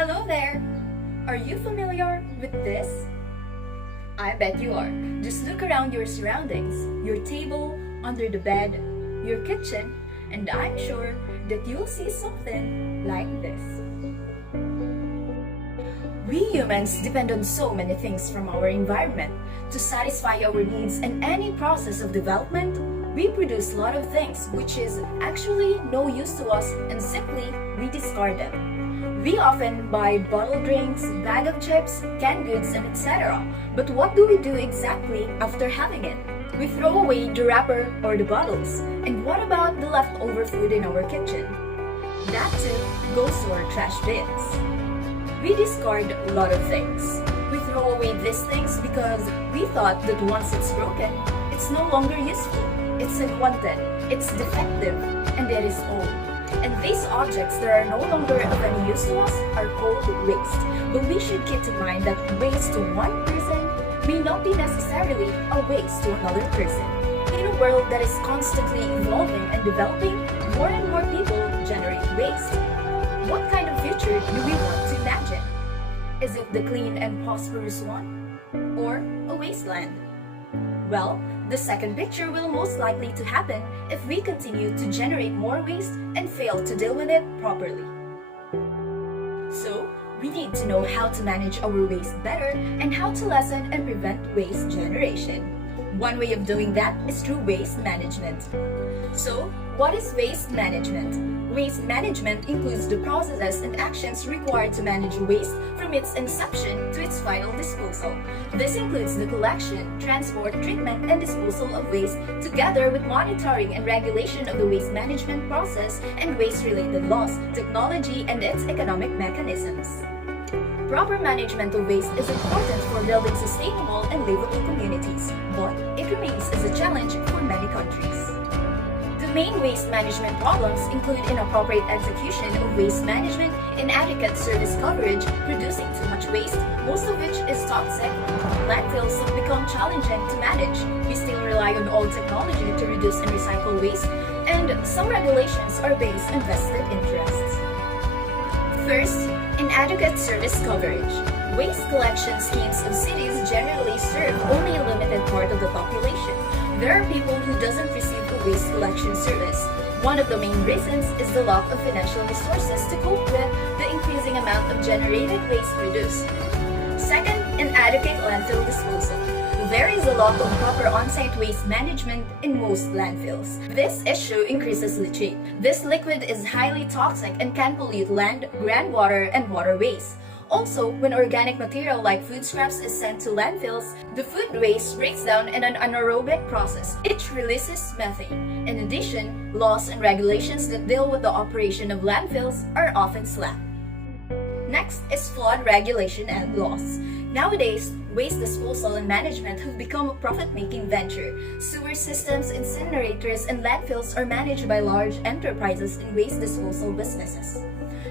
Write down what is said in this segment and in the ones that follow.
Hello there! Are you familiar with this? I bet you are. Just look around your surroundings, your table, under the bed, your kitchen, and I'm sure that you'll see something like this. We humans depend on so many things from our environment to satisfy our needs, and any process of development, we produce a lot of things which is actually no use to us and simply we discard them. We often buy bottled drinks, bag of chips, canned goods, and etc. But what do we do exactly after having it? We throw away the wrapper or the bottles. And what about the leftover food in our kitchen? That too goes to our trash bins. We discard a lot of things. We throw away these things because we thought that once it's broken, it's no longer useful. It's unwanted, it's defective, and it is old. And these objects that are no longer of any use to us are called waste. But we should keep in mind that waste to one person may not be necessarily a waste to another person. In a world that is constantly evolving and developing, more and more people generate waste. What kind of future do we want to imagine? Is it the clean and prosperous one? Or a wasteland? Well, the second picture will most likely to happen if we continue to generate more waste and fail to deal with it properly. So, we need to know how to manage our waste better and how to lessen and prevent waste generation. One way of doing that is through waste management. So, what is waste management? Waste management includes the processes and actions required to manage waste from its inception to its final disposal. This includes the collection, transport, treatment, and disposal of waste, together with monitoring and regulation of the waste management process and waste-related laws, technology, and its economic mechanisms. Proper management of waste is important for building sustainable and livable communities, but it remains as a challenge for many countries. The main waste management problems include inappropriate execution of waste management, inadequate service coverage, producing too much waste, most of which is toxic. Landfills have become challenging to manage. We still rely on old technology to reduce and recycle waste, and some regulations are based on vested interests. First, inadequate service coverage. Waste collection schemes of cities generally serve only a limited part of the population. There are people who doesn't receive a waste collection service. One of the main reasons is the lack of financial resources to cope with the increasing amount of generated waste produced. Second, inadequate landfill disposal. There is a lack of proper on-site waste management in most landfills. This issue increases leachate. This liquid is highly toxic and can pollute land, groundwater, and waterways. Also, when organic material like food scraps is sent to landfills, the food waste breaks down in an anaerobic process. It releases methane. In addition, laws and regulations that deal with the operation of landfills are often slack. Next is flood regulation and laws. Nowadays, waste disposal and management have become a profit-making venture. Sewer systems, incinerators, and landfills are managed by large enterprises in waste disposal businesses.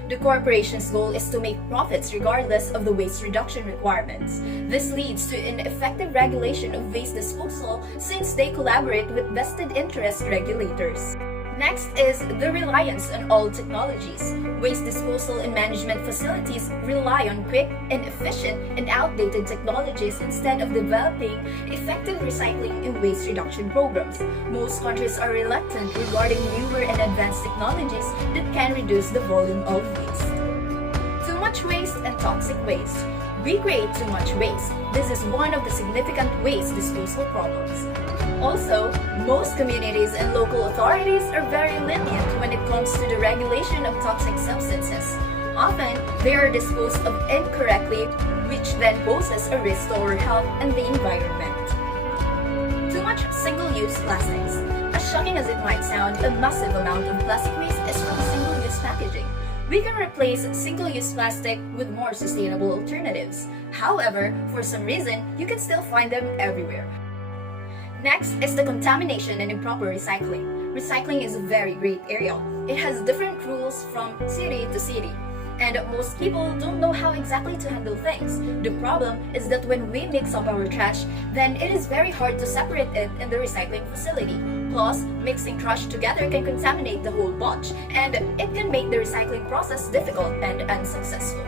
The corporation's goal is to make profits regardless of the waste reduction requirements. This leads to ineffective regulation of waste disposal since they collaborate with vested interest regulators. Next is the reliance on old technologies. Waste disposal and management facilities rely on quick, inefficient, and outdated technologies instead of developing effective recycling and waste reduction programs. Most countries are reluctant regarding newer and advanced technologies that can reduce the volume of waste. Too much waste and toxic waste. We create too much waste. This is one of the significant waste disposal problems. Also, most communities and local authorities are very lenient when it comes to the regulation of toxic substances. Often, they are disposed of incorrectly, which then poses a risk to our health and the environment. Too much single-use plastics. As shocking as it might sound, a massive amount of plastic waste is from single-use packaging. We can replace single-use plastic with more sustainable alternatives. However, for some reason, you can still find them everywhere. Next is the contamination and improper recycling. Recycling is a very great area. It has different rules from city to city, and most people don't know how exactly to handle things. The problem is that when we mix up our trash, then it is very hard to separate it in the recycling facility. Plus, mixing trash together can contaminate the whole batch, and it can make the recycling process difficult and unsuccessful.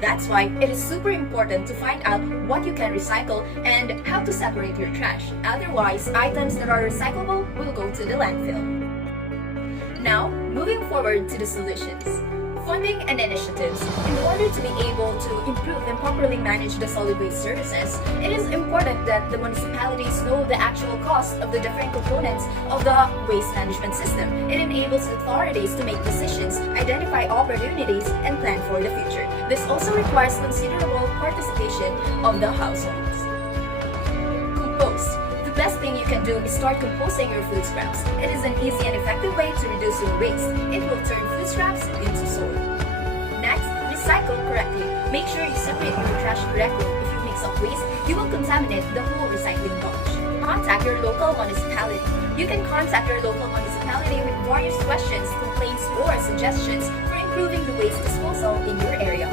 That's why it is super important to find out what you can recycle and how to separate your trash. Otherwise, items that are recyclable will go to the landfill. Now, moving forward to the solutions. Funding and initiatives. In order to be able to improve and properly manage the solid waste services, it is important that the municipalities know the actual cost of the different components of the waste management system. It enables authorities to make decisions, identify opportunities, and plan for the future. This also requires considerable participation of the households. Compost. The best thing you can do is start composting your food scraps. It is an easy and effective way to reduce your waste. It will turn food scraps into soil. Next, recycle correctly. Make sure you separate your trash correctly. If you mix up waste, you will contaminate the whole recycling bunch. Contact your local municipality. You can contact your local municipality with various questions, complaints, or suggestions for improving the waste disposal in your area.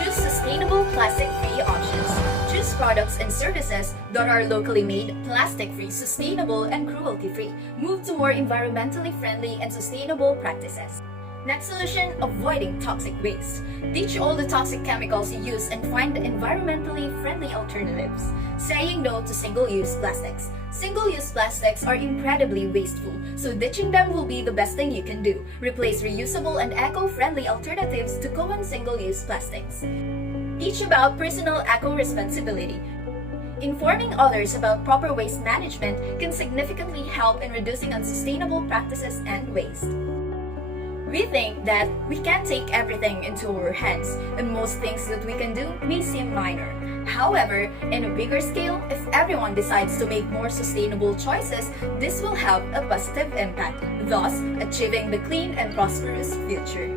Choose sustainable plastic-free options. Choose products and services that are locally made, plastic-free, sustainable, and cruelty-free. Move to more environmentally friendly and sustainable practices. Next solution, avoiding toxic waste. Ditch all the toxic chemicals you use and find environmentally friendly alternatives. Saying no to single-use plastics. Single-use plastics are incredibly wasteful, so ditching them will be the best thing you can do. Replace reusable and eco-friendly alternatives to common single-use plastics. Teach about personal eco-responsibility. Informing others about proper waste management can significantly help in reducing unsustainable practices and waste. We think that we can't take everything into our hands, and most things that we can do may seem minor. However, in a bigger scale, if everyone decides to make more sustainable choices, this will have a positive impact, thus achieving the clean and prosperous future.